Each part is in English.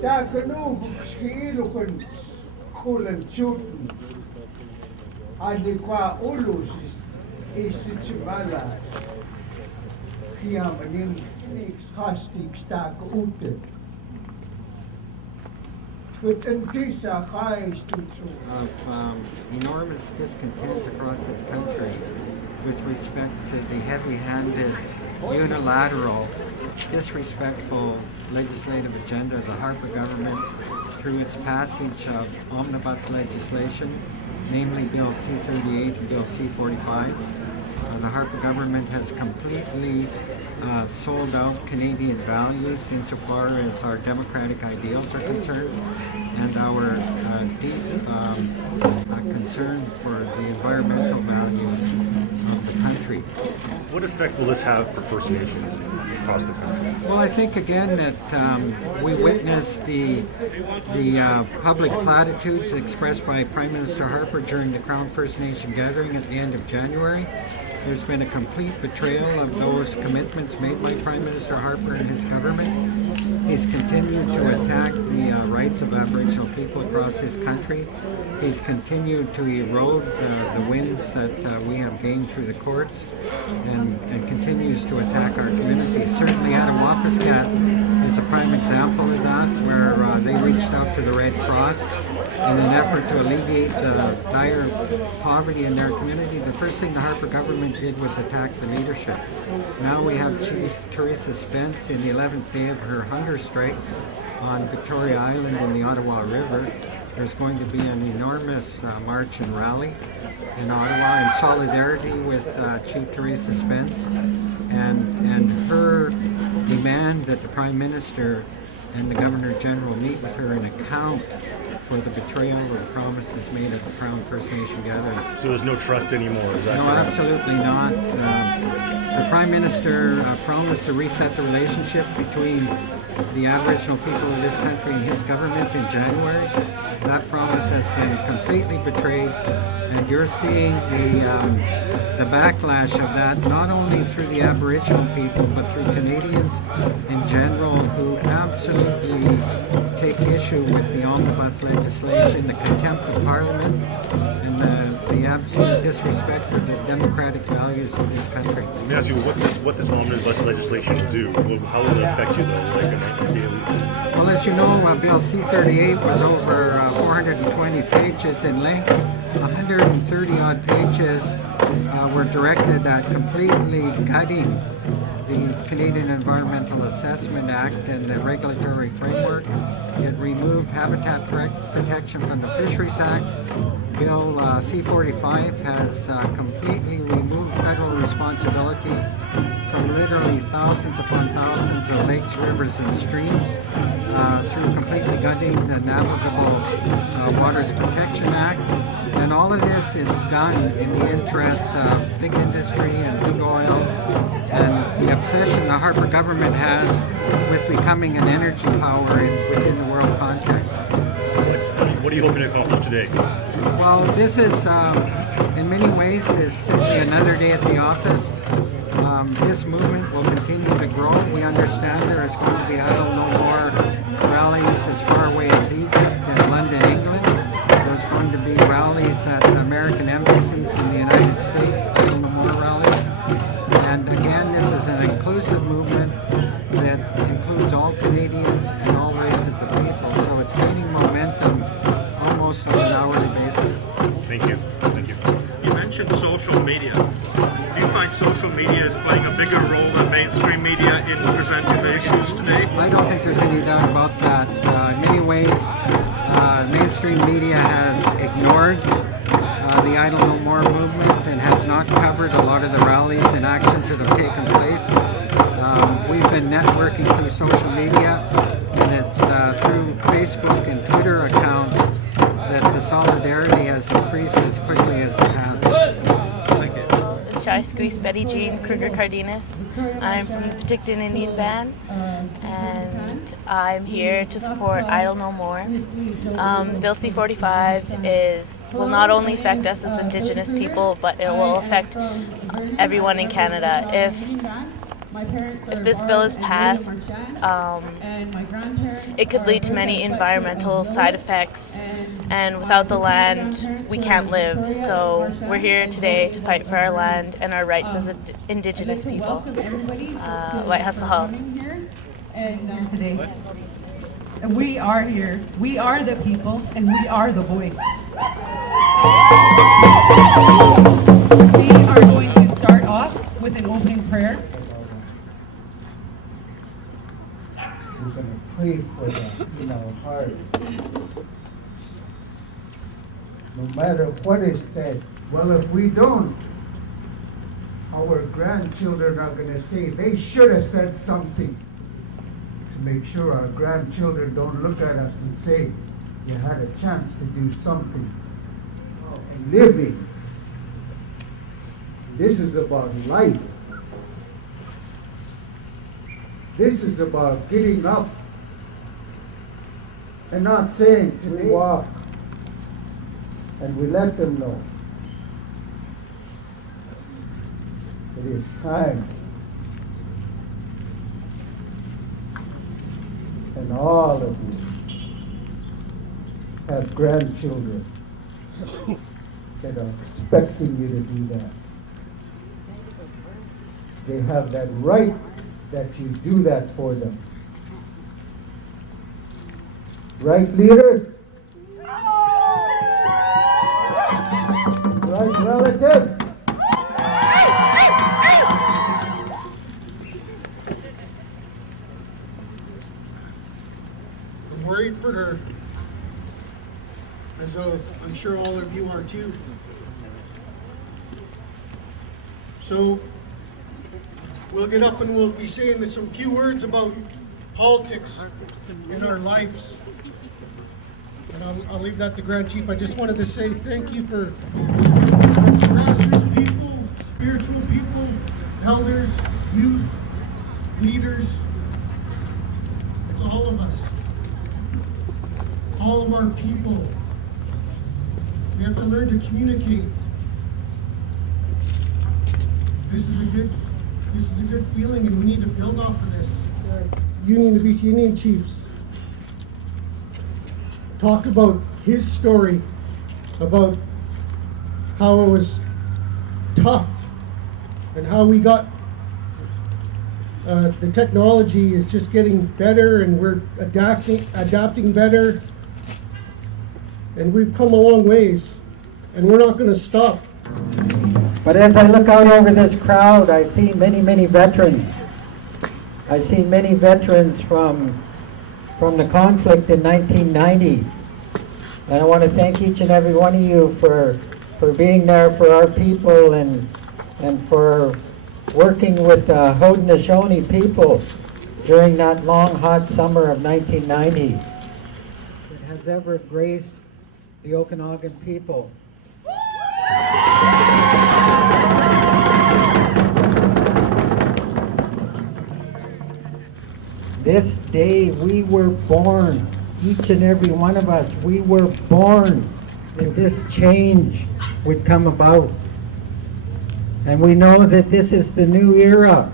Daar genoeg schielugen kulen shooten. Ali qua ulus is het zwaar. Hier meneer niks hastig sta ute. With Antisa highs to enormous discontent across this country with respect to the heavy-handed, unilateral, disrespectful legislative agenda of the Harper government through its passage of omnibus legislation, namely Bill C-38 and Bill C-45. The Harper government has completely sold out Canadian values insofar as our democratic ideals are concerned, and our deep concern for the environmental values of the country. What effect will this have for First Nations across the country? Well, I think again that we witnessed the public platitudes expressed by Prime Minister Harper during the Crown First Nation gathering at the end of January. There's been a complete betrayal of those commitments made by Prime Minister Harper and his government. He's continued to attack the rights of Aboriginal people across this country. He's continued to erode the wins that we have gained through the courts, and continues to attack our communities. Certainly Adawapiskat is a prime example of that, where they reached out to the Red Cross in an effort to alleviate the dire poverty in their community. The first thing the Harper government did was attack the leadership. Now we have Chief Teresa Spence in the 11th day of her hunger strike on Victoria Island in the Ottawa River. There's going to be an enormous march and rally in Ottawa in solidarity with Chief Teresa Spence, and her demand that the Prime Minister and the Governor General meet with her and account for the betrayal of the promises made at the Crown First Nation gathering. So there's no trust anymore, is that No, correct? absolutely not. The Prime Minister promised to reset the relationship between the Aboriginal people of this country and his government in January. That promise has been completely betrayed, and you're seeing the backlash of that, not only through the Aboriginal people, but through Canadians in general, who absolutely take issue with the omnibus legislation, the contempt of Parliament, and the absolute disrespect for the democratic values of this country. Let me ask you what this omnibus legislation will do. How will it affect you, though, like on a daily? Well, as you know, Bill C-38 was over 420 pages in length. 130 odd pages were directed at completely gutting the Canadian Environmental Assessment Act and the regulatory framework. It removed habitat protection from the Fisheries Act. Bill C-45 has completely removed federal responsibility from literally thousands upon thousands of lakes, rivers, and streams through completely gutting the Navigable Waters Protection Act. And all of this is done in the interest of big industry and big oil, and the obsession the Harper government has with becoming an energy power within the world context. What are you hoping to accomplish today? Well, this is, in many ways, is simply another day at the office. This movement will continue to grow. We understand there is going to be, no more rallies as far away as Egypt and London, England. There's going to be rallies at American embassies in the United States, no more rallies. And again, this is an inclusive movement that includes all Canadians and all races of people. So it's gaining momentum almost on an hourly basis. Thank you. Thank you. You mentioned social media. Do you find social media is playing a bigger role than mainstream media in presenting the issues today? I don't think there's any doubt about that. In many ways, mainstream media has ignored the Idle No More movement and has not covered a lot of the rallies and actions that have taken place. We've been networking through social media, and it's through Facebook and Twitter accounts that the solidarity has increased as quickly as it has. Squeeze Betty Jean Kruger Cardenas. I'm from the Penticton Indian Band, and I'm here to support Idle No More. Bill C-45 will not only affect us as Indigenous people, but it will affect everyone in Canada. If this bill is passed, it could lead to many environmental side effects, and without the land, we can't live. So we're here today to fight for our land and our rights as Indigenous people. White Hustle Health. And we are here. We are the people, and we are the voice. We are going to start off with an opening prayer. We're going to pray for them in our hearts. No matter what is said, well, if we don't, our grandchildren are going to say they should have said something, to make sure our grandchildren don't look at us and say, you had a chance to do something. Living. This is about life. This is about getting up and not saying to me, walk. And we let them know it is time. And all of you have grandchildren that are expecting you to do that. They have that right that you do that for them. Right, leaders? Right, relatives? I'm worried for her, as I'm sure all of you are too. So we'll get up and we'll be saying some few words about politics in our lives. And I'll leave that to Grand Chief. I just wanted to say thank you for grassroots people, spiritual people, elders, youth, leaders. It's all of us. All of our people. We have to learn to communicate. This is a good feeling, and we need to build off of this. Union of BC Indian Chiefs talk about his story, about how it was tough and how we got the technology is just getting better, and we're adapting better, and we've come a long ways, and we're not going to stop. But as I look out over this crowd, I see many, many veterans. I see many veterans from the conflict in 1990. And I want to thank each and every one of you for being there for our people and for working with the Haudenosaunee people during that long, hot summer of 1990. It has ever graced the Okanagan people. This day we were born, each and every one of us, we were born that this change would come about. And we know that this is the new era.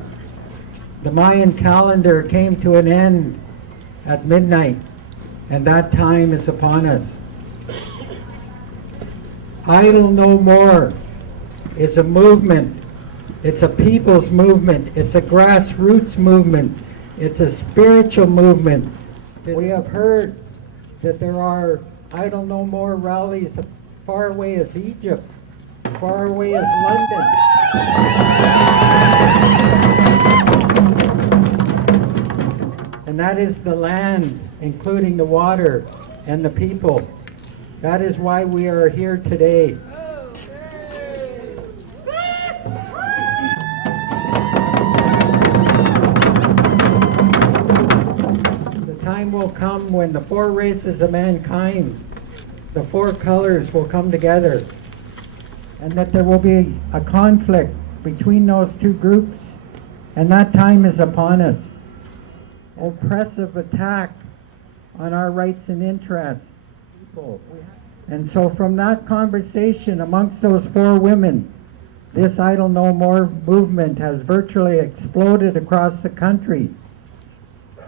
The Mayan calendar came to an end at midnight, and that time is upon us. Idle No More is a movement. It's a people's movement. It's a grassroots movement. It's a spiritual movement. We have heard that there are Idle No More rallies as far away as Egypt, far away as London. And that is the land, including the water and the people. That is why we are here today. The time will come when the four races of mankind, the four colors will come together, and that there will be a conflict between those two groups, and that time is upon us. Oppressive attack on our rights and interests. And so from that conversation amongst those 4 women, this Idle No More movement has virtually exploded across the country.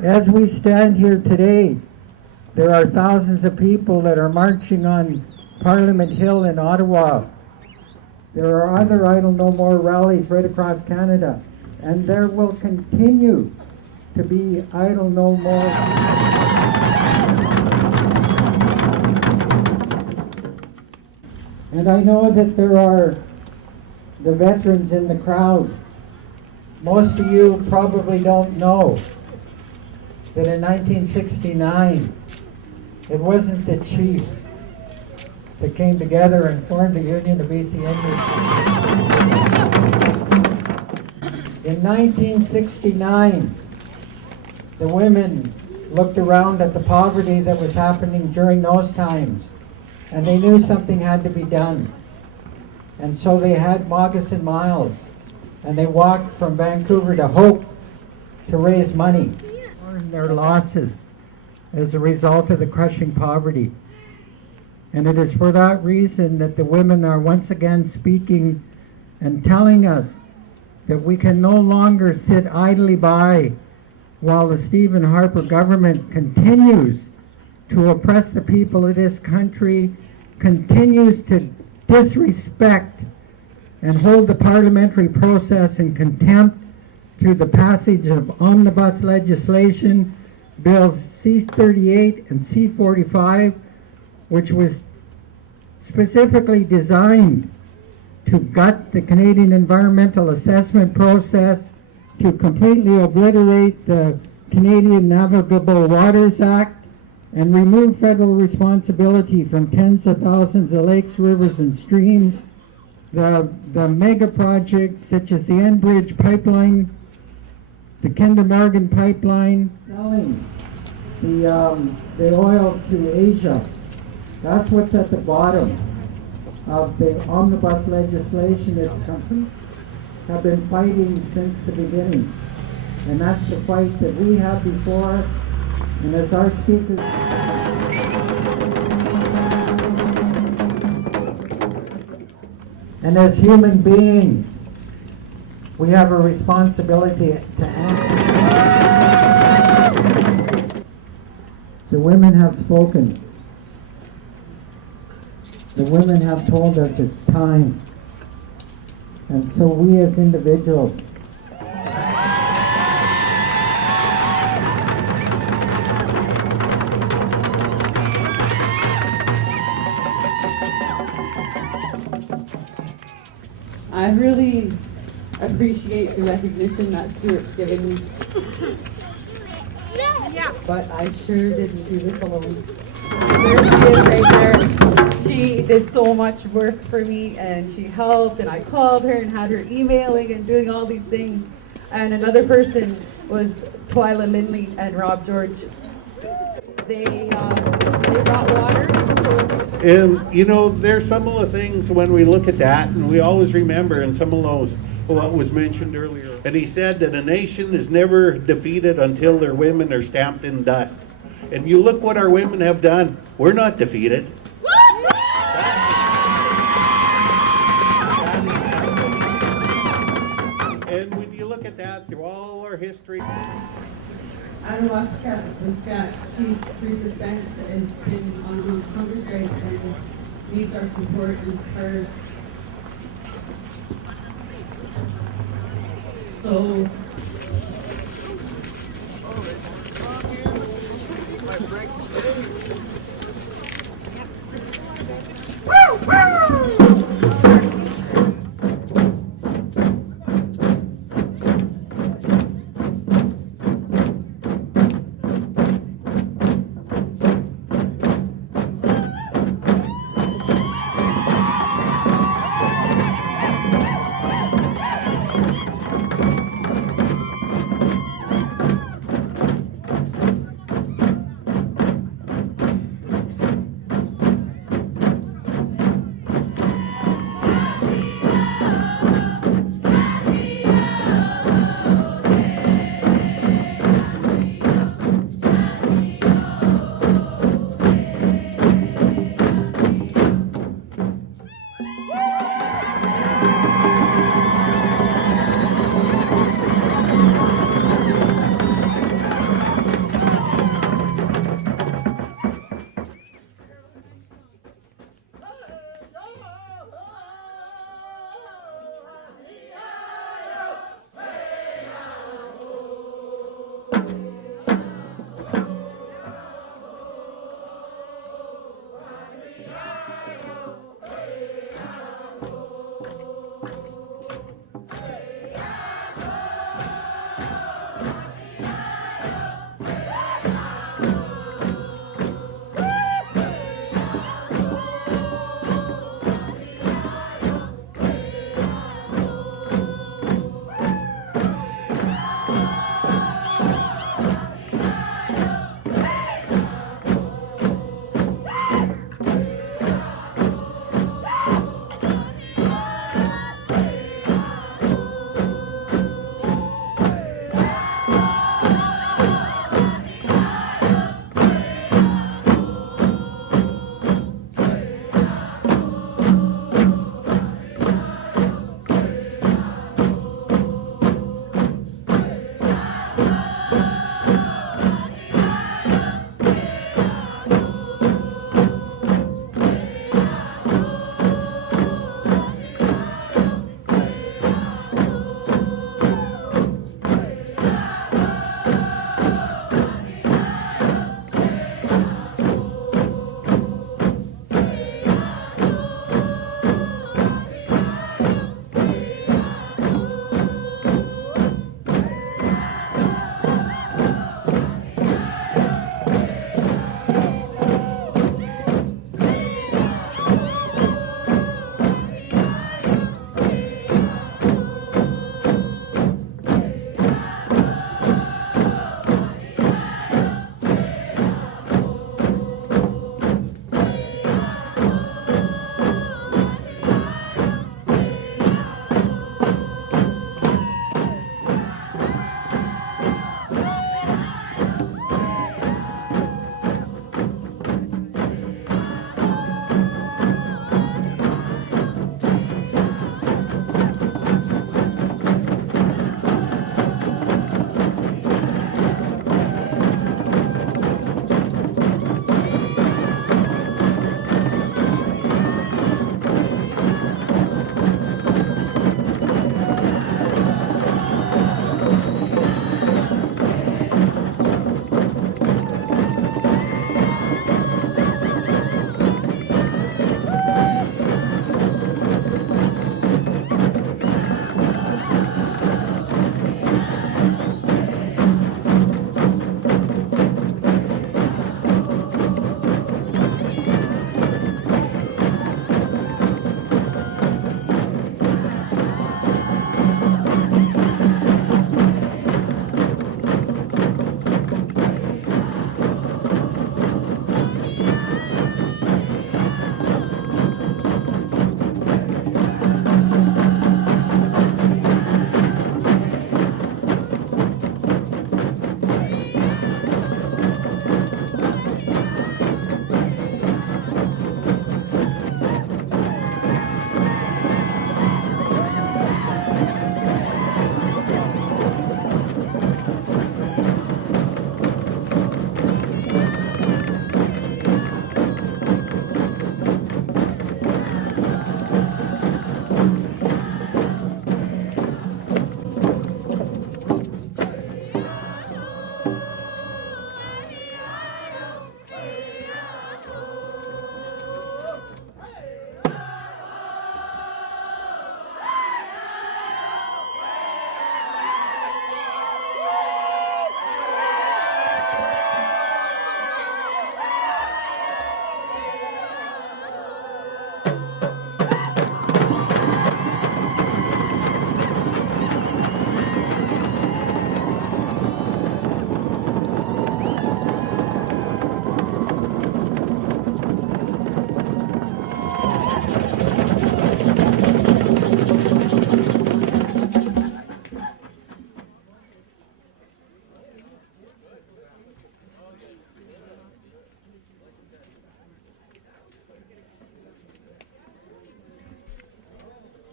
As we stand here today, there are thousands of people that are marching on Parliament Hill in Ottawa. There are other Idle No More rallies right across Canada, and there will continue to be Idle No More. And I know that there are the veterans in the crowd. Most of you probably don't know that in 1969, it wasn't the chiefs that came together and formed the Union of BC Indians. In 1969, the women looked around at the poverty that was happening during those times, and they knew something had to be done. And so they had moccasin miles, and they walked from Vancouver to Hope to raise money. Their losses as a result of the crushing poverty. And it is for that reason that the women are once again speaking and telling us that we can no longer sit idly by while the Stephen Harper government continues to oppress the people of this country, continues to disrespect and hold the parliamentary process in contempt through the passage of omnibus legislation, Bills C-38 and C-45, which was specifically designed to gut the Canadian environmental assessment process, to completely obliterate the Canadian Navigable Waters Act, and remove federal responsibility from tens of thousands of lakes, rivers, and streams. The mega projects such as the Enbridge pipeline, the Kinder Morgan pipeline, selling the oil to Asia. That's what's at the bottom of the omnibus legislation. Its companies have been fighting since the beginning. And that's the fight that we have before us. And as our speaker... And as human beings, we have a responsibility to act. The women have spoken. The women have told us it's time. And so we as individuals I really appreciate the recognition that Stuart's given me. But I sure didn't do this alone. There she is right there. She did so much work for me, and she helped, and I called her and had her emailing and doing all these things. And another person was Twyla Lindley and Rob George. They brought water. And you know, there's some of the things when we look at that, and we always remember, and some of those, what was mentioned earlier. And he said that a nation is never defeated until their women are stamped in dust. And you look what our women have done. We're not defeated. And when you look at that through all our history. Out of Alaska, Chief Teresa Spence has been on hunger strike and needs our support and prayers. So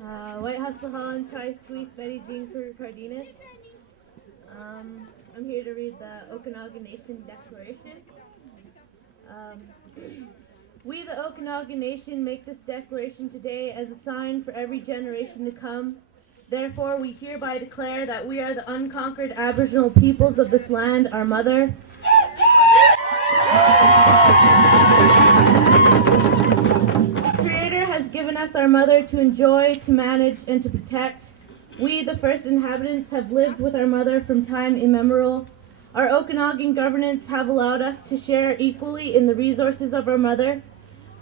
White Hasselholland, Chai Sweet, Betty Jean Kruger Cardenas. I'm here to read the Okanagan Nation Declaration. We, the Okanagan Nation, make this declaration today as a sign for every generation to come. Therefore, we hereby declare that we are the unconquered Aboriginal peoples of this land, our mother. Creator has given us our mother to enjoy, to manage, and to protect. We, the first inhabitants, have lived with our mother from time immemorial. Our Okanagan governance have allowed us to share equally in the resources of our mother.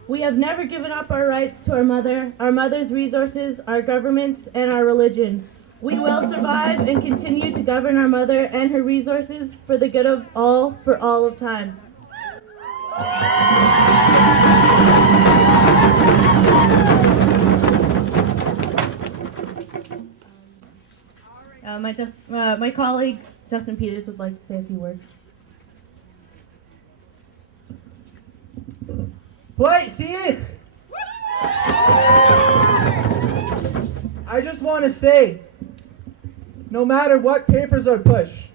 We have never given up our rights to our mother's resources, our governments, and our religion. We will survive and continue to govern our mother and her resources for the good of all, for all of time. My colleague, Justin Peters, would like to say a few words. Wait, see it? I just want to say, no matter what papers are pushed,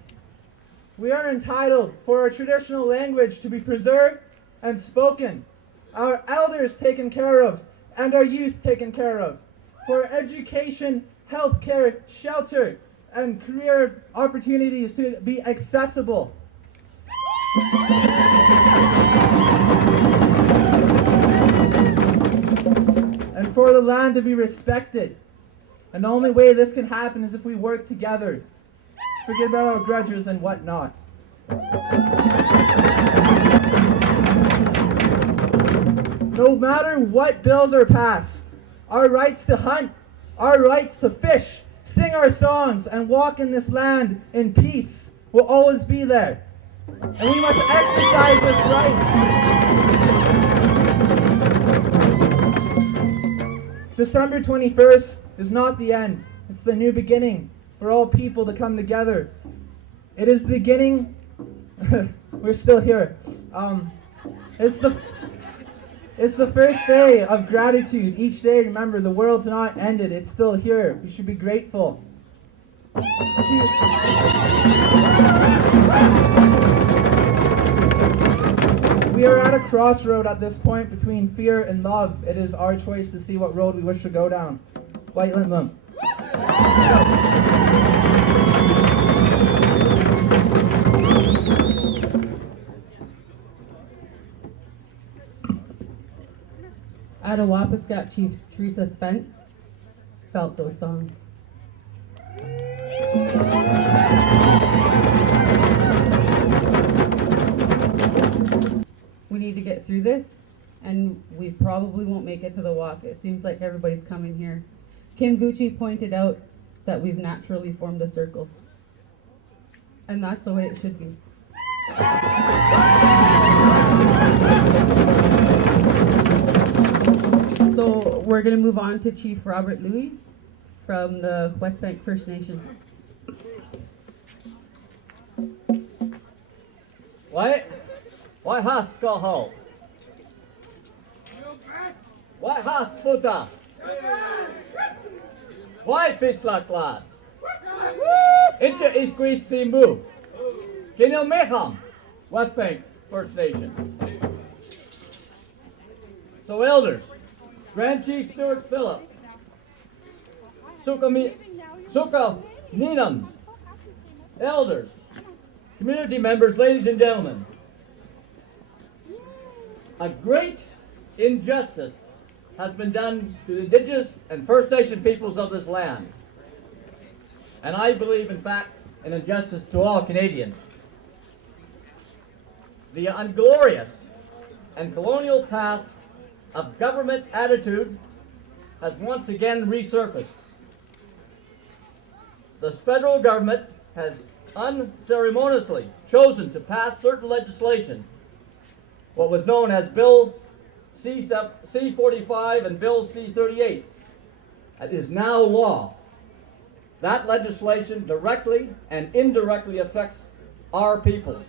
we are entitled for our traditional language to be preserved and spoken, our elders taken care of, and our youth taken care of, for education, healthcare, shelter, and career opportunities to be accessible. And for the land to be respected. And the only way this can happen is if we work together. Forget about our grudges and whatnot. No matter what bills are passed, our rights to hunt, our rights to fish, sing our songs, and walk in this land in peace will always be there. And we must exercise this right. December 21st is not the end. It's the new beginning for all people to come together. It is the beginning. We're still here. It's the first day of gratitude. Each day, remember, the world's not ended. It's still here. We should be grateful. We are at a crossroad at this point between fear and love. It is our choice to see what road we wish to go down. White Lindblom. At a Wampascat Chief Teresa Spence felt those songs. We need to get through this, and we probably won't make it to the walk. It seems like everybody's coming here. Kim Gucci pointed out that we've naturally formed a circle, and that's the way it should be. So we're going to move on to Chief Robert Louis from the West Bank First Nation. Why has Skull Why has Futa? Why Fitzlak Lad? Inter Isquis Simbu. Kinil Mecham, West Bank First Nation. So elders, Grand Chief Stuart Phillip, Suka Ninam, elders, community members, ladies and gentlemen, a great injustice has been done to the Indigenous and First Nation peoples of this land. And I believe, in fact, an injustice to all Canadians. The unglorious and colonial task of government attitude has once again resurfaced. The federal government has unceremoniously chosen to pass certain legislation, what was known as Bill C-45 and Bill C-38. It is now law. That legislation directly and indirectly affects our peoples.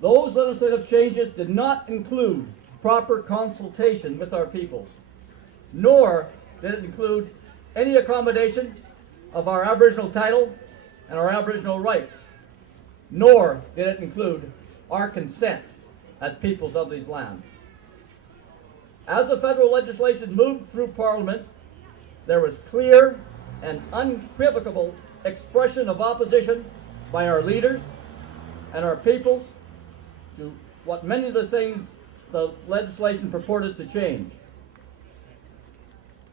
Those legislative changes did not include proper consultation with our peoples. nor did it include any accommodation of our Aboriginal title and our Aboriginal rights, nor did it include our consent as peoples of these lands. As the federal legislation moved through Parliament, there was clear and unequivocal expression of opposition by our leaders and our peoples to what many of the things the legislation purported to change.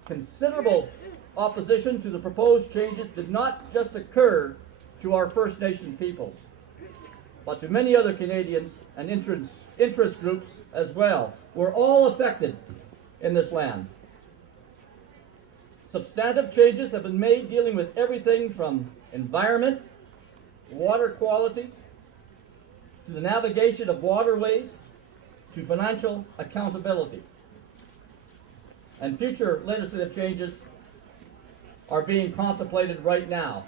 Considerable opposition to the proposed changes did not just occur to our First Nation peoples, but to many other Canadians and interest groups as well. We're all affected in this land. Substantive changes have been made dealing with everything from environment, water quality, to the navigation of waterways, to financial accountability. And future legislative changes are being contemplated right now,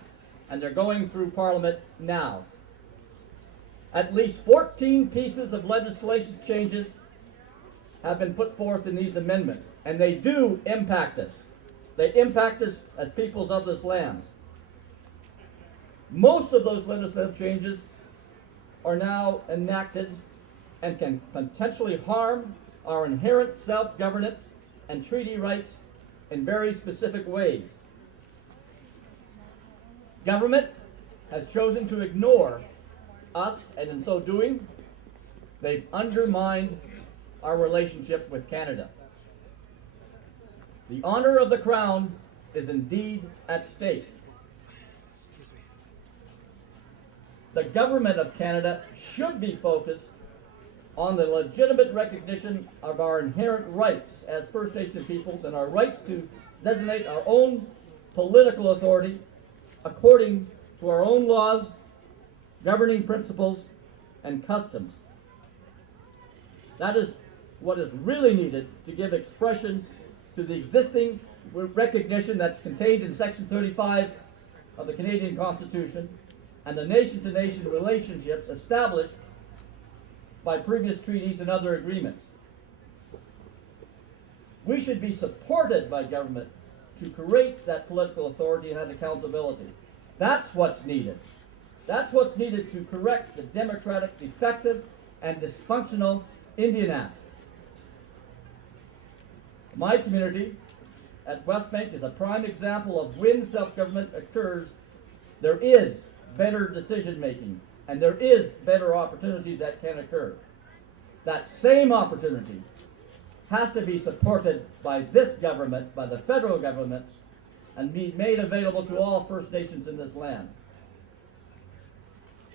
and they're going through Parliament now. At least 14 pieces of legislation changes have been put forth in these amendments, and they do impact us. They impact us as peoples of this land. Most of those legislative changes are now enacted and can potentially harm our inherent self-governance and treaty rights in very specific ways. Government has chosen to ignore us, and in so doing, they've undermined our relationship with Canada. The honor of the Crown is indeed at stake. The government of Canada should be focused on the legitimate recognition of our inherent rights as First Nation peoples and our rights to designate our own political authority according to our own laws, governing principles, and customs. That is what is really needed to give expression to the existing recognition that's contained in Section 35 of the Canadian Constitution and the nation-to-nation relationships established by previous treaties and other agreements. We should be supported by government to create that political authority and that accountability. That's what's needed. That's what's needed to correct the democratic, defective, and dysfunctional Indian Act. My community at West Bank is a prime example of when self-government occurs, there is better decision-making, and there is better opportunities that can occur. That same opportunity has to be supported by this government, by the federal government, and be made available to all First Nations in this land.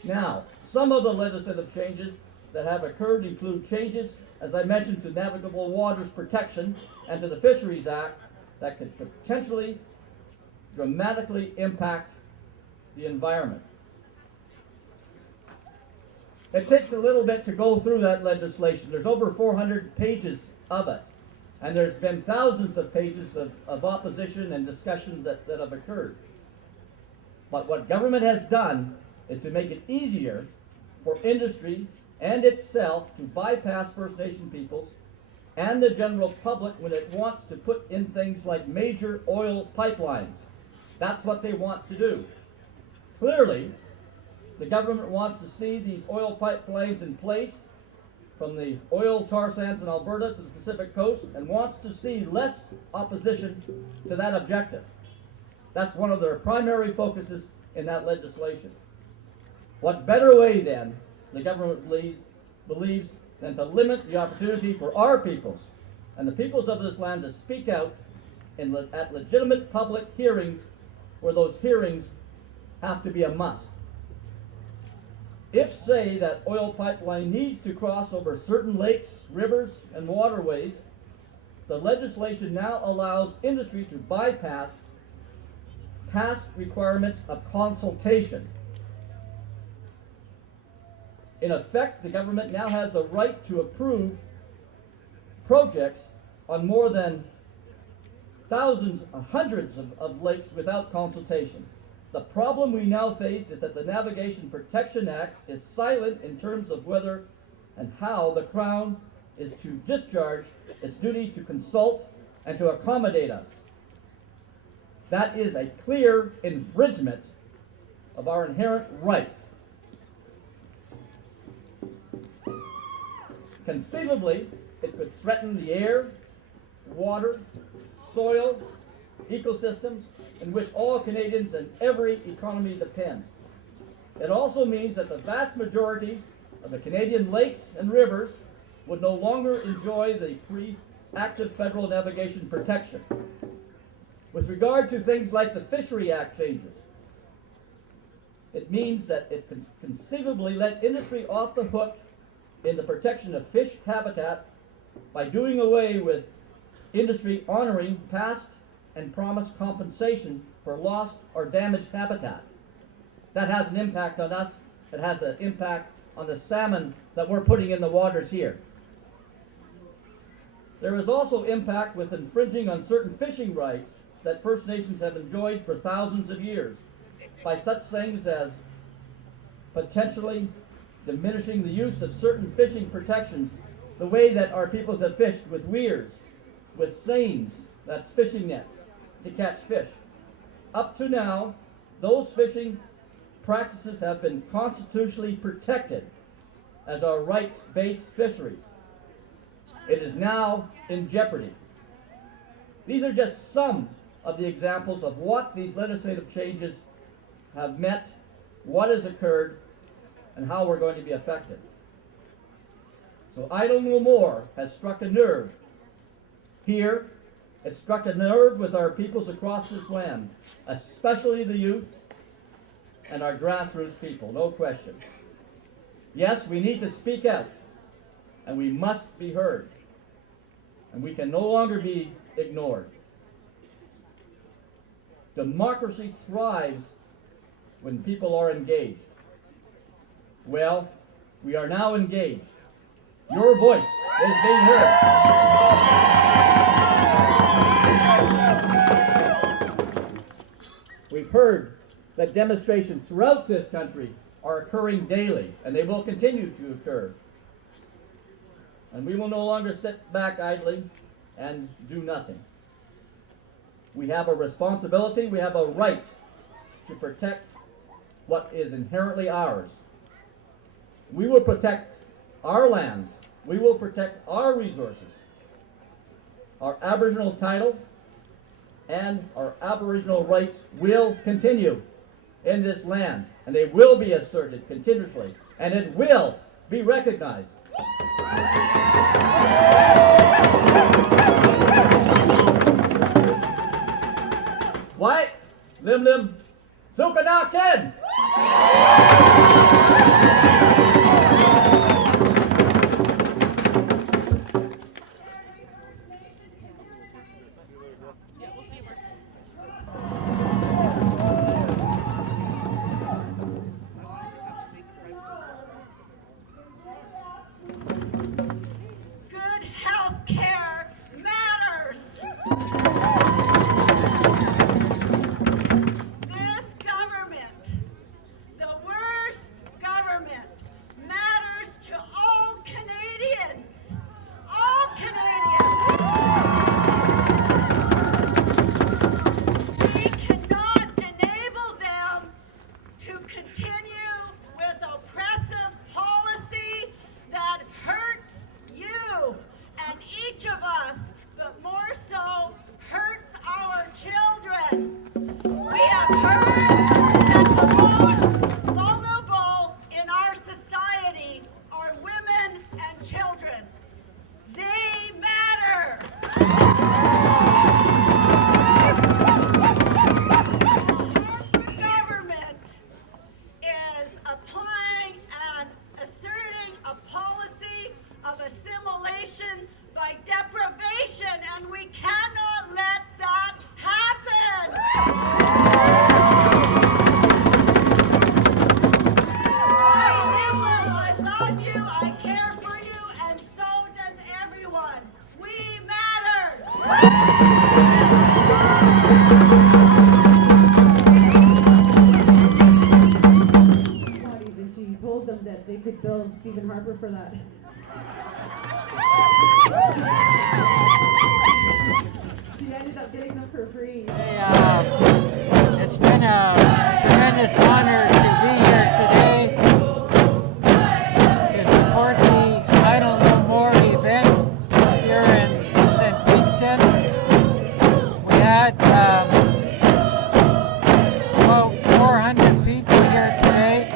Now, some of the legislative changes that have occurred include changes, as I mentioned, to Navigable Waters Protection and to the Fisheries Act that could potentially dramatically impact the environment. It takes a little bit to go through that legislation. There's over 400 pages of it, and there's been thousands of pages of opposition and discussions that have occurred. But what government has done is to make it easier for industry and itself to bypass First Nation peoples and the general public when it wants to put in things like major oil pipelines. That's what they want to do. Clearly, the government wants to see these oil pipelines in place from the oil tar sands in Alberta to the Pacific coast and wants to see less opposition to that objective. That's one of their primary focuses in that legislation. What better way, then, the government believes than to limit the opportunity for our peoples and the peoples of this land to speak out at legitimate public hearings where those hearings have to be a must. If, say, that oil pipeline needs to cross over certain lakes, rivers, and waterways, the legislation now allows industry to bypass past requirements of consultation. In effect, the government now has a right to approve projects on more than thousands, hundreds of lakes without consultation. The problem we now face is that the Navigation Protection Act is silent in terms of whether and how the Crown is to discharge its duty to consult and to accommodate us. That is a clear infringement of our inherent rights. Conceivably, it could threaten the air, water, soil, ecosystems in which all Canadians and every economy depends. It also means that the vast majority of the Canadian lakes and rivers would no longer enjoy the free active federal navigation protection. With regard to things like the Fishery Act changes, it means that it can conceivably let industry off the hook in the protection of fish habitat by doing away with industry honoring past and promised compensation for lost or damaged habitat. That has an impact on us. It has an impact on the salmon that we're putting in the waters here. There is also impact with infringing on certain fishing rights that First Nations have enjoyed for thousands of years by such things as potentially diminishing the use of certain fishing protections, the way that our peoples have fished with weirs, with seines, that's fishing nets, to catch fish. Up to now, those fishing practices have been constitutionally protected as our rights-based fisheries. It is now in jeopardy. These are just some of the examples of what these legislative changes have meant, what has occurred, and how we're going to be affected. So Idle No More has struck a nerve. Here, it struck a nerve with our peoples across this land, especially the youth and our grassroots people, no question. Yes, we need to speak out, and we must be heard, and we can no longer be ignored. Democracy thrives when people are engaged. Well, we are now engaged. Your voice is being heard. We've heard that demonstrations throughout this country are occurring daily, and they will continue to occur. And we will no longer sit back idly and do nothing. We have a responsibility, we have a right to protect what is inherently ours. We will protect our lands. We will protect our resources. Our Aboriginal title and our Aboriginal rights will continue in this land, and they will be asserted continuously, and it will be recognized. White, Lim Lim, Okanagan! Good health care matters. This government, the worst government, matters to all Canadians. All Canadians. We cannot enable them to continue with oppressive policy that hurts you and each of us, but more so hurts our children. We have heard that the most vulnerable in our society are women and children. They matter. Our government is applying and asserting a policy of assimilation by deprivation, and we cannot let that happen. I love you, I care for you, and so does everyone. We matter. Not even. She told them that they could build Stephen Harper for that. for free. It's been a tremendous honor to be here today to support the Idle No More event here in St. Penticton. We had about 400 people here today.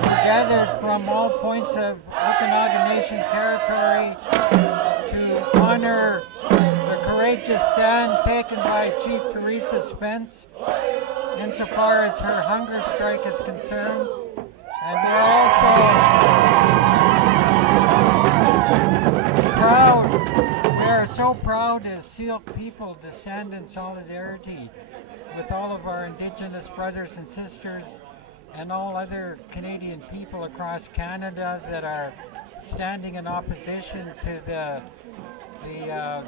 We gathered from all points of Okanagan Nation territory to honor the courageous stand taken by Chief Teresa Spence insofar as her hunger strike is concerned. And we're also proud, we are so proud as Seal people to stand in solidarity with all of our Indigenous brothers and sisters and all other Canadian people across Canada that are standing in opposition to the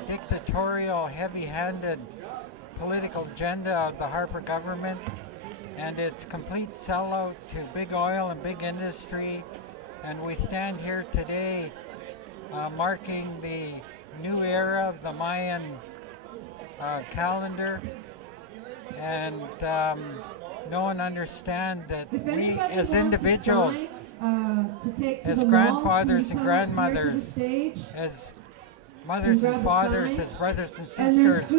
dictatorial, heavy-handed political agenda of the Harper government and its complete sellout to big oil and big industry. And we stand here today marking the new era of the Mayan calendar, and know and understand that we as individuals, as grandfathers and grandmothers, as mothers and fathers, as brothers and sisters,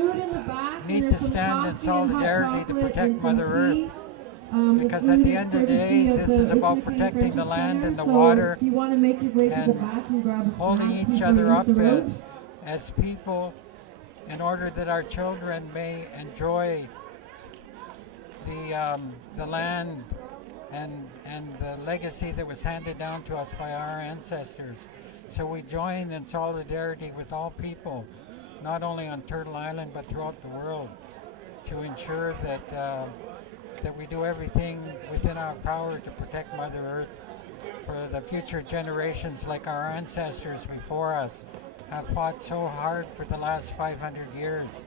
need to stand in solidarity to protect Mother Earth. Because at the end of the day, this is about protecting the land and the water and holding each other up as people in order that our children may enjoy the land and the legacy that was handed down to us by our ancestors. So we join in solidarity with all people, not only on Turtle Island but throughout the world, to ensure that that we do everything within our power to protect Mother Earth for the future generations, like our ancestors before us have fought so hard for the last 500 years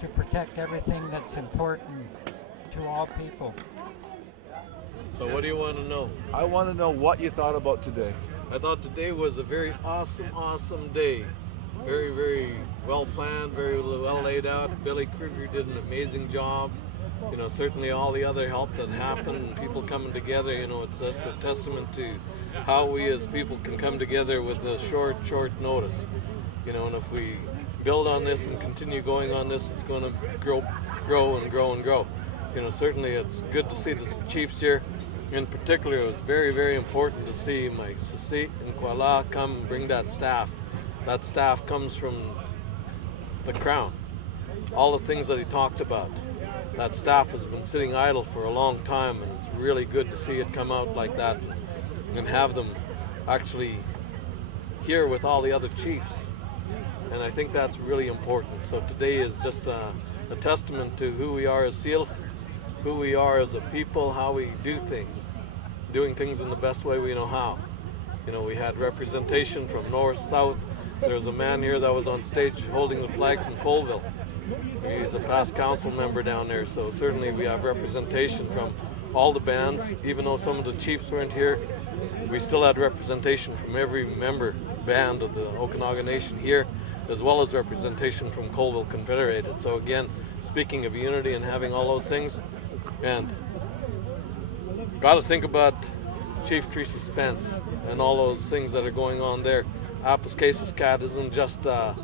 to protect everything that's important to all people. So what do you want to know? I want to know what you thought about today. I thought today was a very awesome day. Very, very well planned, very well laid out. Billy Kruger did an amazing job. You know, certainly all the other help that happened, people coming together, you know, it's just a testament to how we as people can come together with a short notice. You know, and if we build on this and continue going on this, it's going to grow. You know, certainly it's good to see the chiefs here. In particular, it was very, very important to see my Sisi and Kuala come and bring that staff. That staff comes from the Crown. All the things that he talked about. That staff has been sitting idle for a long time, and it's really good to see it come out like that and have them actually here with all the other chiefs. And I think that's really important. So today is just a testament to who we are as Seal, who we are as a people, how we do things, doing things in the best way we know how. You know, we had representation from north, south. There was a man here that was on stage holding the flag from Colville. He's a past council member down there, so certainly we have representation from all the bands. Even though some of the chiefs weren't here, we still had representation from every member band of the Okanagan Nation here, as well as representation from Colville Confederated. So again, speaking of unity and having all those things, and got to think about Chief Teresa Spence and all those things that are going on there. Apis-Casis-Cat isn't just a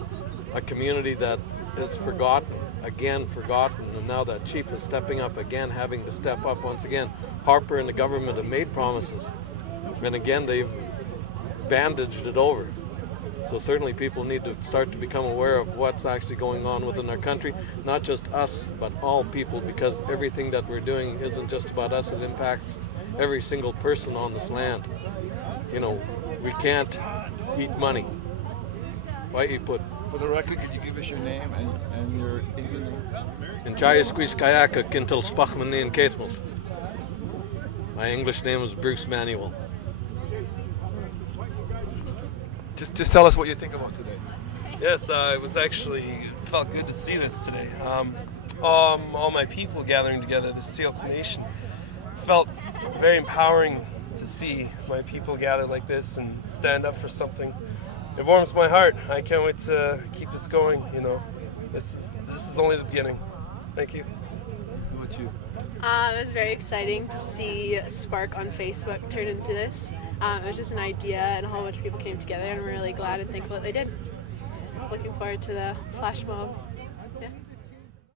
community that is forgotten, and now that chief is stepping up again, having to step up once again. Harper and the government have made promises, and again they've bandaged it over. So certainly people need to start to become aware of what's actually going on within our country, not just us, but all people, because everything that we're doing isn't just about us, it impacts every single person on this land. You know, we can't eat money. Why eat put? For the record, could you give us your name and your Indian name? In Chaya Squeeze Kayaka Kintel Spachman and Kathmalt. My English name is Bruce Manuel. Just tell us what you think about today. Yes, it was actually felt good to see this today. All my people gathering together, the Seal Nation, felt very empowering to see my people gather like this and stand up for something. It warms my heart. I can't wait to keep this going, you know. this is only the beginning. Thank you. How about you? It was very exciting to see a spark on Facebook turn into this. It was just an idea and a whole bunch of people came together, and I'm really glad and thankful that they did. Looking forward to the flash mob.